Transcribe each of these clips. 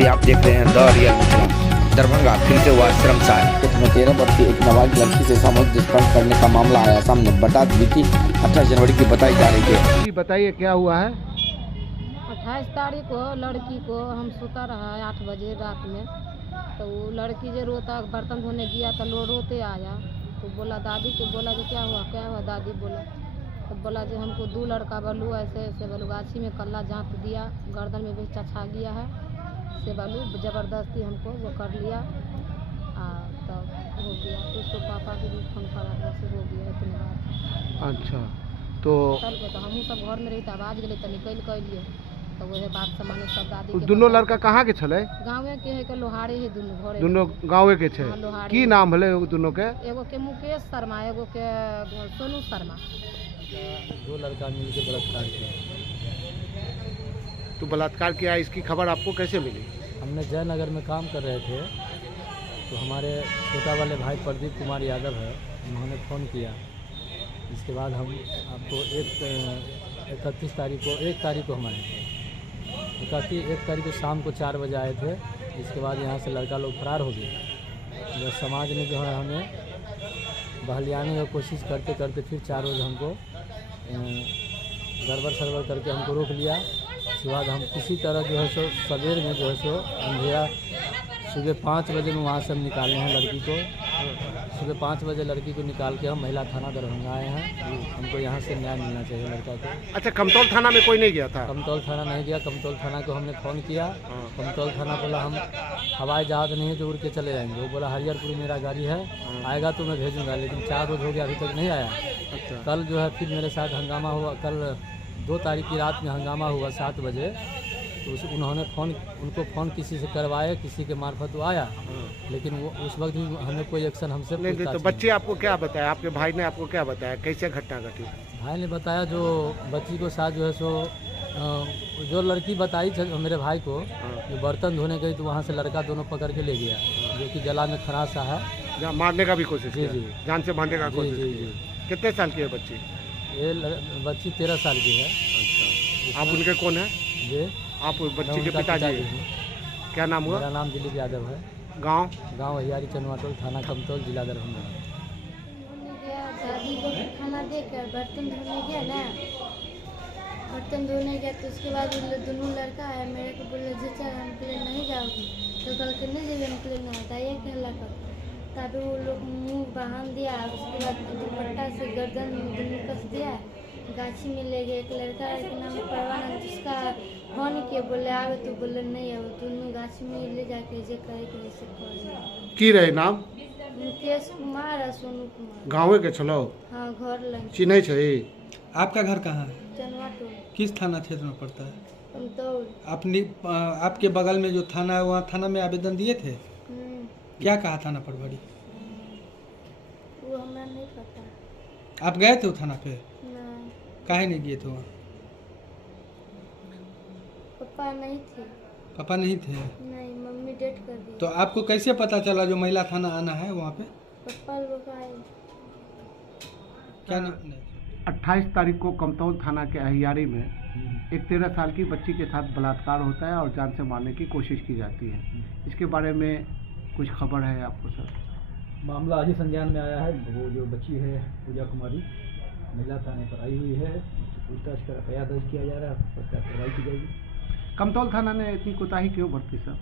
अभी आप देख रहे हैं द रियल मुद्रा। दरभंगा फिर से हुआ शर्मसार। में 13 वर्षीय एक नाबालिग लड़की से सामूहिक दुष्कर्म करने का मामला आया सामने। बता बीती 28 जनवरी की बताई जा रही है। जी बताइए क्या हुआ है। 28 तारीख को लड़की को हम सोता रहा 8 बजे रात में, तो वो लड़की जो रोता बर्तन धोने गया तो रोते आया, तो बोला दादी के, बोला जो क्या हुआ दादी, बोला तो बोला जो हमको 2 लड़का बलू ऐसे ऐसे बलू गाछी में कल्ला जाँच दिया, गर्दन में भी चछा गया है से बलू, ज़बरदस्ती हमको वो कर लिया तब हो गया। तो उसको पापा के भी फोन करा से हो गया इतने बात। अच्छा तो चल के तो हम सब घर में रही तो आवाज गई तो निकल के अलिए, तो वह बात सामान्य सब दादी के। दोनों लड़का कहाँ के छले? गाँवे के है के लोहारे है दोनों घरे। दोनों गाँवे के छे। की नाम भले दोनों के? एगो के मुकेश शर्मा, एगो के सोनू शर्मा। 2 लड़का मिल के बलात्कार किया। तो बलात्कार किया, इसकी खबर आपको कैसे मिली? हमने जयनगर में काम कर रहे थे, तो हमारे छोटा वाले भाई प्रदीप कुमार यादव है, उन्होंने फ़ोन किया। इसके बाद हम आपको 31 तारीख को 1 तारीख को हम आए थे। 1 तारीख को शाम को 4 बजे आए थे। इसके बाद यहाँ से लड़का लोग फरार हो गए। जब समाज ने जो है हमें बहलियाने की कोशिश करते करते फिर 4 बजे हमको गड़बड़ सड़बड़ करके हमको रोक लिया। उसके बाद हम किसी तरह जो है सो सवेर में जो है सो अंधेरा सुबह 5 बजे में वहाँ से हम निकाले हैं लड़की को। सुबह 5 बजे लड़की को निकाल के हम महिला थाना दरभंगा आए हैं। हमको यहाँ से न्याय मिलना चाहिए लड़का को। अच्छा, कमतौल थाना में कोई नहीं गया था? कमतौल थाना नहीं गया। कमतौल थाना को हमने फ़ोन किया। कमतौल थाना बोला हम हवाई जहाज़ नहीं है जो उड़ के चले जाएंगे। वो बोला हरिहरपुर मेरा गाड़ी है, आएगा तो मैं भेजूँगा। लेकिन 4 रोज़ हो गया अभी तक नहीं आया। अच्छा। कल जो है फिर मेरे साथ हंगामा हुआ। कल 2 तारीख की रात में हंगामा हुआ 7 बजे। तो उन्होंने उनको फ़ोन किसी से करवाया, किसी के मार्फत वो आया, लेकिन वो उस वक्त भी हमें कोई एक्शन हमसे नहीं। तो बच्चे आपको क्या बताया? आपके भाई ने आपको क्या बताया, कैसे घटना घटी? भाई ने बताया जो बच्ची को साथ जो है सो जो लड़की बताई मेरे भाई को, जो बर्तन धोने गई तो वहाँ से लड़का दोनों पकड़ के ले गया, जो कि गला में खरासा है। मारने का भी कोशिश जी किया? जी, जान से मारने का कोशिश जी किया। जी। कितने साल की है बच्ची? ये बच्ची 13 साल की है। अच्छा, आप उनके कौन है? ये आप बच्ची के पिताजी हैं? क्या नाम हुआ? मेरा नाम दिलीप यादव है। गांव हरियारी चनवाटोल, थाना कमतौल, जिला दरभंगा। दादी को खाना देकर बर्तन धोने गया ना, बर्तन धोने गया तो उसके बाद दोनों लड़का है मेरे को बोले जे चल हम के लिए नहीं जाओगी, तो कल के नहीं जाइए हम के लिए नहीं बताइए कहला कर। तभी वो लोग मुँह बांध दिया, उसके बाद दुपट्टा से गर्दन में दोनों कस दिया, गाछी में ले गए। एक लड़का एक नाम परवानंद, जिसका फोन किए बोले आवे तो बोले नहीं आवे, दोनों गाछी में ले जाके जे करे के वैसे कर। की रहे नाम? मुकेश कुमार और सोनू कुमार। गाँवे के छलो? हाँ, घर लग चिन्ह छै। आपका घर कहाँ है? चनवाटोल। किस थाना क्षेत्र में पड़ता है? कमतौल। अपनी आपके बगल में जो थाना है वहाँ थाना में आवेदन दिए थे? क्या कहा थाना प्रभारी? वो हमें नहीं पता। आप गए थे वो थाना पे? नहीं, काहे नहीं गए थे वहाँ? पापा नहीं थे। पापा नहीं थे? नहीं, मम्मी डेट कर दी। तो आपको कैसे पता चला जो महिला थाना आना है वहाँ पे? पापा लोग आए। क्या नाम? 28 तारीख को कमतौल थाना के अहियारी में एक 13 साल की बच्ची के साथ बलात्कार होता है और जान से मारने की कोशिश की जाती है। इसके बारे में कुछ खबर है आपको सर? मामला आज ही संज्ञान में आया है। वो जो बच्ची है पूजा कुमारी महिला थाने पर आई हुई है, पूछताछ कर एफआईआर दर्ज किया जा रहा है, उसका कार्रवाई की जाएगी। कमतौल थाना ने इतनी कोताही क्यों बरती सर?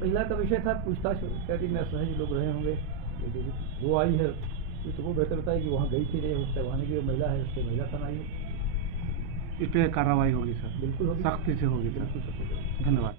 महिला का विषय था, पूछताछ इत्यादि में सहज लोग रहे होंगे। वो आई है तो वो बेहतर बताया कि वहाँ गई थी, उससे वहाँ की महिला है, उससे महिला थाना आई है। इस पर कार्रवाई होगी सर? बिल्कुल होगी, सख्ती से होगी सर। बिल्कुल। धन्यवाद।